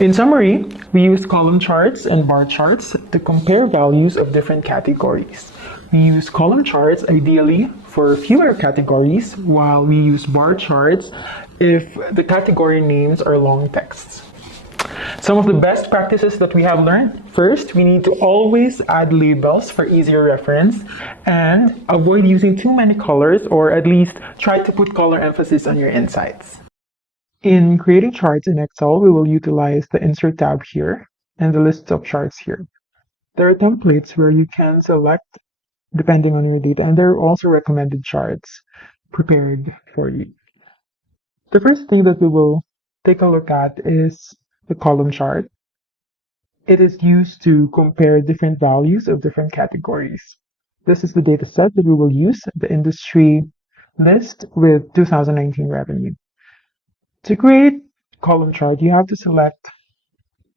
In summary, we use column charts and bar charts to compare values of different categories. We use column charts ideally for fewer categories, while we use bar charts if the category names are long texts. Some of the best practices that we have learned. First, we need to always add labels for easier reference and avoid using too many colors, or at least try to put color emphasis on your insights. In creating charts in Excel, we will utilize the Insert tab here and the list of charts here. There are templates where you can select depending on your data, and there are also recommended charts prepared for you. The first thing that we will take a look at is the column chart. It is used to compare different values of different categories. This is the data set that we will use, the industry list with 2019 revenue. To create column chart, you have to select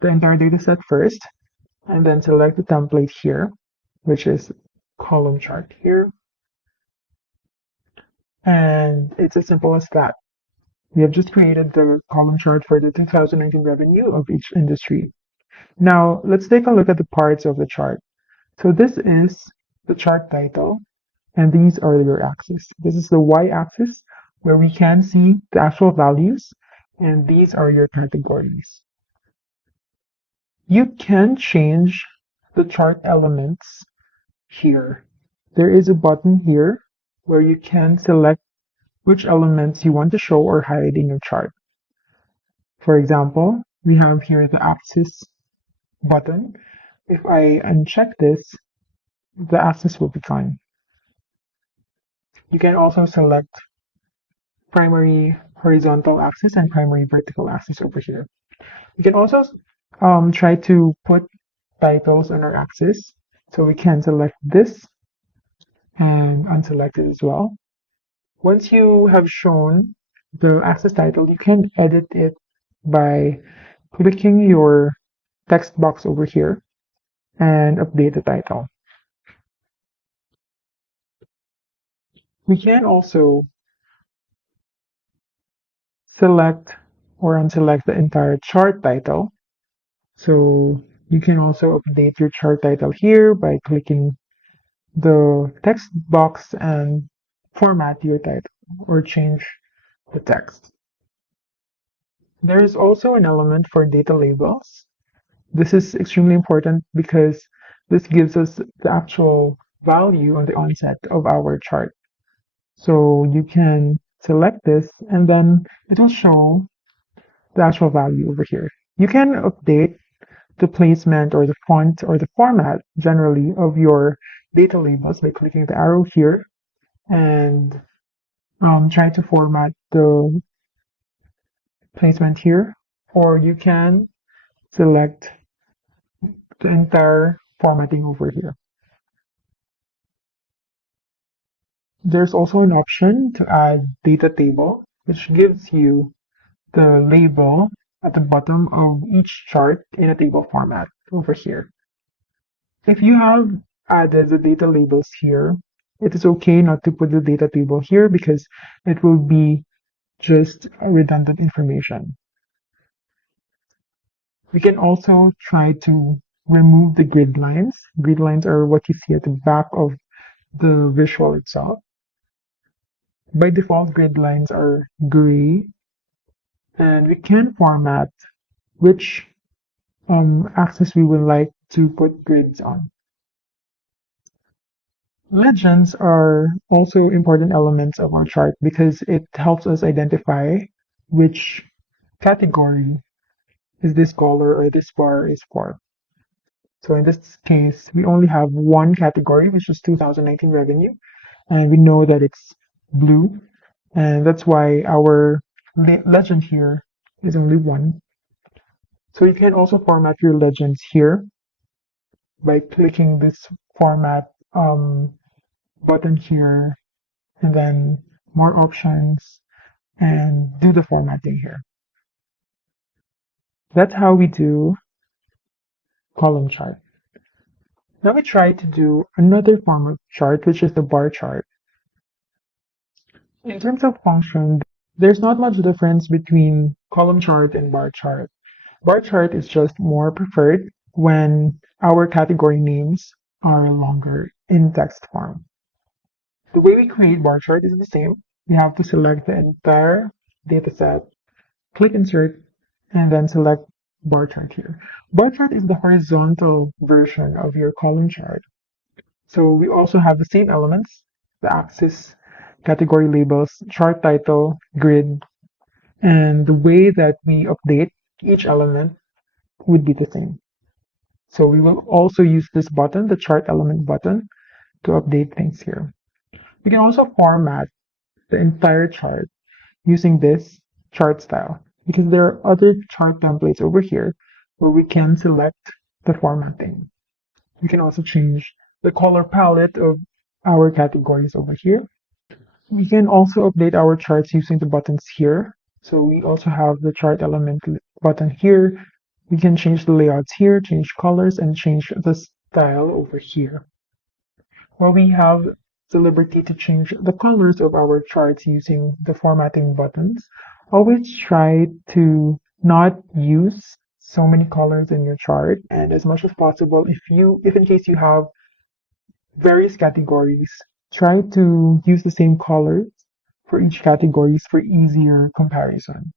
the entire data set first, and then select the template here, which is column chart here. And it's as simple as that. We have just created the column chart for the 2019 revenue of each industry. Now, let's take a look at the parts of the chart. So this is the chart title, and these are your axes. This is the y-axis, where we can see the actual values, and these are your categories. You can change the chart elements here. There is a button here where you can select which elements you want to show or hide in your chart. For example, we have here the axis button. If I uncheck this, the axis will be gone. You can also select primary horizontal axis and primary vertical axis over here. You can also try to put titles on our axis. So we can select this and unselect it as well. Once you have shown the axis title, you can edit it by clicking your text box over here and update the title. We can also select or unselect the entire chart title. So you can also update your chart title here by clicking the text box and format your title or change the text. There is also an element for data labels. This is extremely important because this gives us the actual value on the onset of our chart. So you can select this and then it will show the actual value over here. You can update the placement or the font or the format generally of your data labels by clicking the arrow here and try to format the placement here, or you can select the entire formatting over here. There's also an option to add data table, which gives you the label at the bottom of each chart in a table format over here. If you have added the data labels here, it is okay not to put the data table here because it will be just redundant information. We can also try to remove the grid lines. Grid lines are what you see at the back of the visual itself. By default, grid lines are gray, and we can format which axis we would like to put grids on. Legends are also important elements of our chart because it helps us identify which category is this color or this bar is for. So in this case, we only have one category, which is 2019 revenue, and we know that it's blue, and that's why our legend here is only one. So you can also format your legends here by clicking this format button here, and then more options, and do the formatting here. That's how we do column chart. Now we try to do another form of chart, which is the bar chart. In terms of function, there's not much difference between column chart and bar chart. Bar chart is just more preferred when our category names are longer in text form. The way we create bar chart is the same. We have to select the entire dataset, click insert, and then select bar chart here. Bar chart is the horizontal version of your column chart. So we also have the same elements, the axis, category labels, chart title, grid, and the way that we update each element would be the same. So we will also use this button, the chart element button, to update things here. We can also format the entire chart using this chart style because there are other chart templates over here where we can select the formatting. We can also change the color palette of our categories over here. We can also update our charts using the buttons here. So we also have the chart element button here. We can change the layouts here, change colors, and change the style over here. While we have the liberty to change the colors of our charts using the formatting buttons, always try to not use so many colors in your chart, and as much as possible, if in case you have various categories, try to use the same colors for each categories for easier comparison.